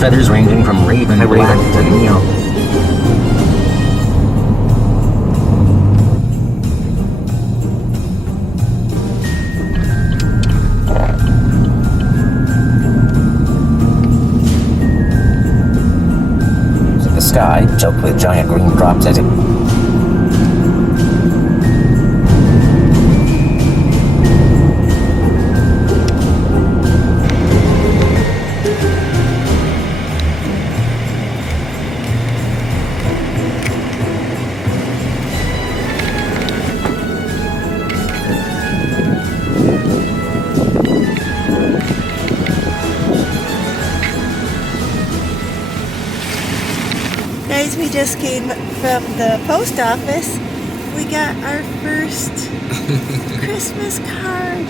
feathers ranging from raven black to neon. The sky choked with giant green drops as it Guys, we just came from the post office. We got our first Christmas card.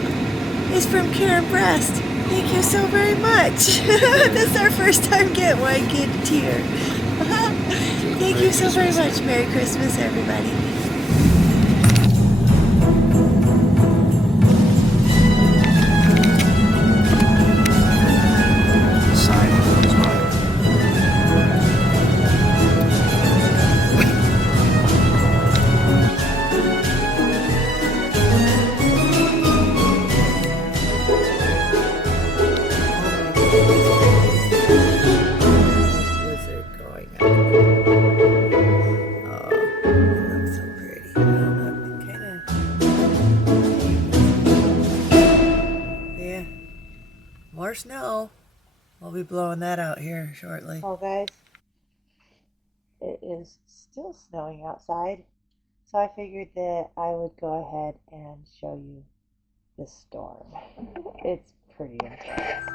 It's from Karen Breast. Thank you so very much. This is our first time getting one kid here. Thank you so very much. Merry Christmas, everybody. More snow. We'll be blowing that out here shortly. Oh, guys, it is still snowing outside, so I figured that I would go ahead and show you the storm. It's pretty intense.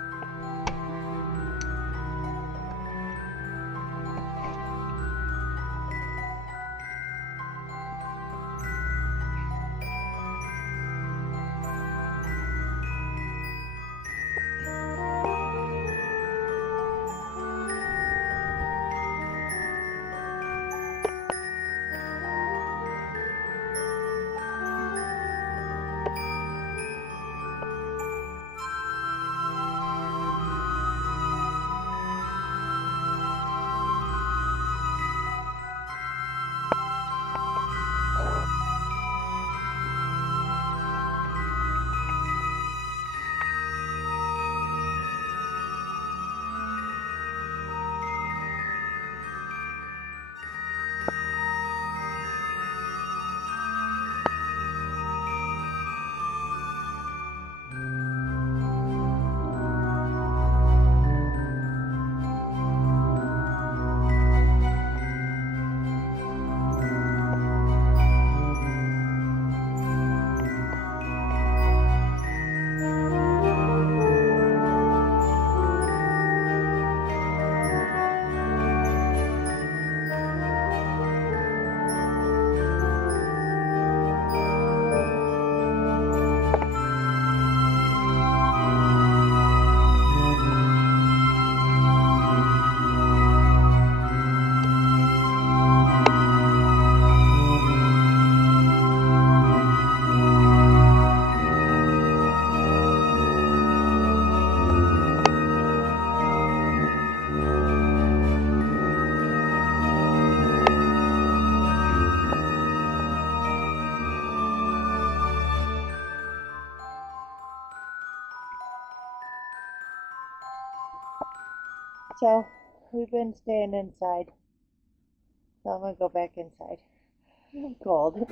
So, we've been staying inside. So I'm going to go back inside. I'm cold.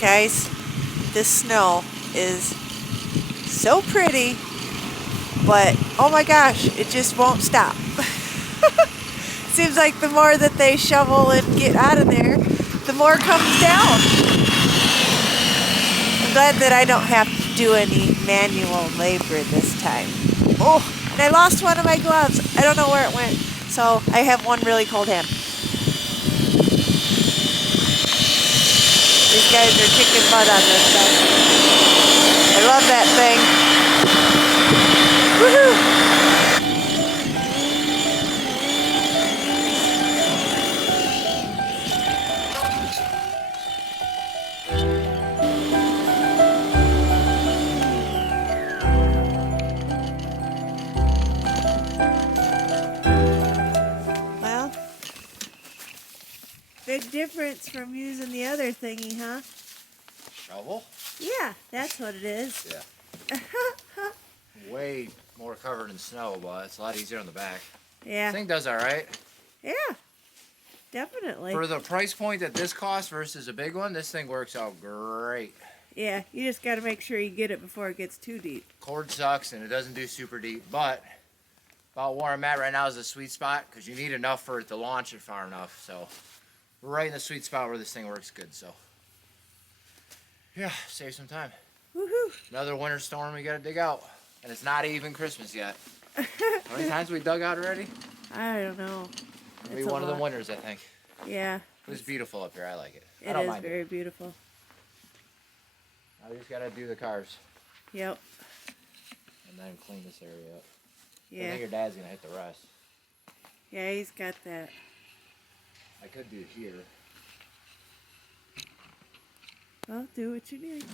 Guys, this snow is so pretty, but oh my gosh, it just won't stop. Seems like the more that they shovel and get out of there, the more comes down. I'm glad that I don't have to do any manual labor this time. Oh, and I lost one of my gloves. I don't know where it went, so I have one really cold hand. These guys are kicking butt on this stuff. I love that thing. Woohoo! Well, big difference from using the other thingy, huh? Shovel? Yeah, that's what it is. Yeah. Way more covered in snow, but it's a lot easier on the back. Yeah. This thing does alright. Yeah, definitely. For the price point that this costs versus a big one, this thing works out great. Yeah, you just got to make sure you get it before it gets too deep. Cord sucks and it doesn't do super deep, but about where I'm at right now is a sweet spot because you need enough for it to launch it far enough. So we're right in the sweet spot where this thing works good. So yeah, save some time. Woohoo! Another winter storm we got to dig out, and it's not even Christmas yet. How many times we dug out already? I don't know. Maybe one of the winters, I think. Yeah. It was beautiful up here. I like it. I It don't is mind very beautiful. I just gotta do the cars Yep. and then clean this area up. I Yeah. think your dad's gonna hit the rest. Yeah, he's got that. I could do it here. Well, do what you need.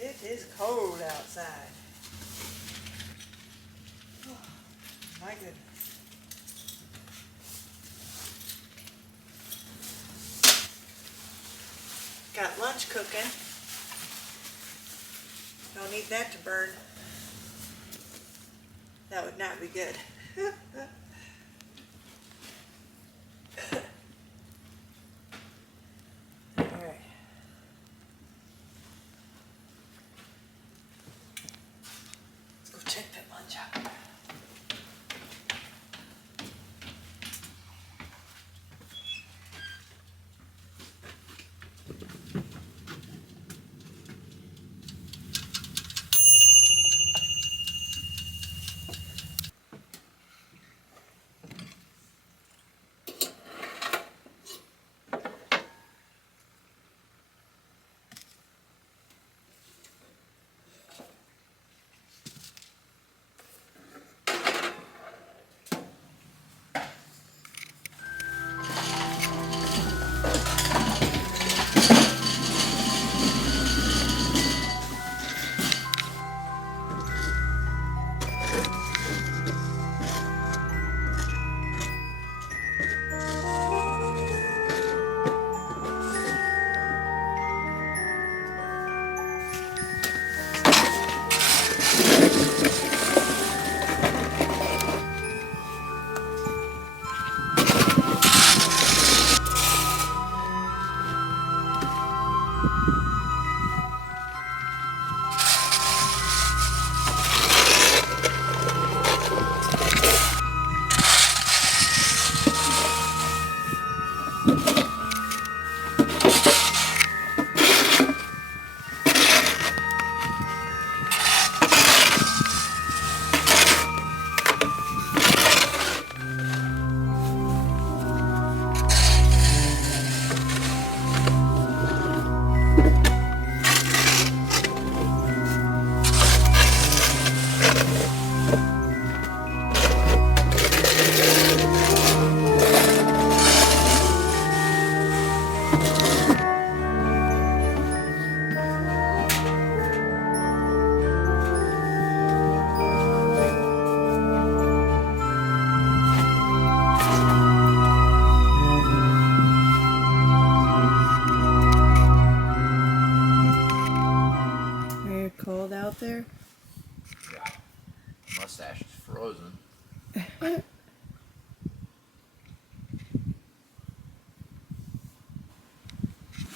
It is cold outside. Oh, my goodness. Got lunch cooking. Don't need that to burn. That would not be good. All right. Let's go check that lunch out.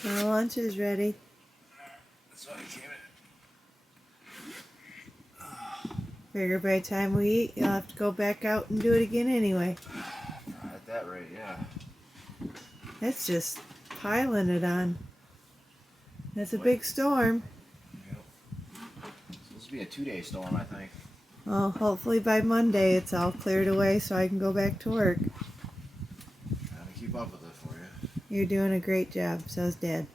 Our lunch is ready. That's why I came in. Figure by the time we eat, you'll have to go back out and do it again anyway. At that rate, yeah. That's just piling it on. That's a big storm. Yep. It's supposed to be a 2-day storm, I think. Well, hopefully by Monday it's all cleared away so I can go back to work. Trying to keep up with it for you. You're doing a great job. So's Dad.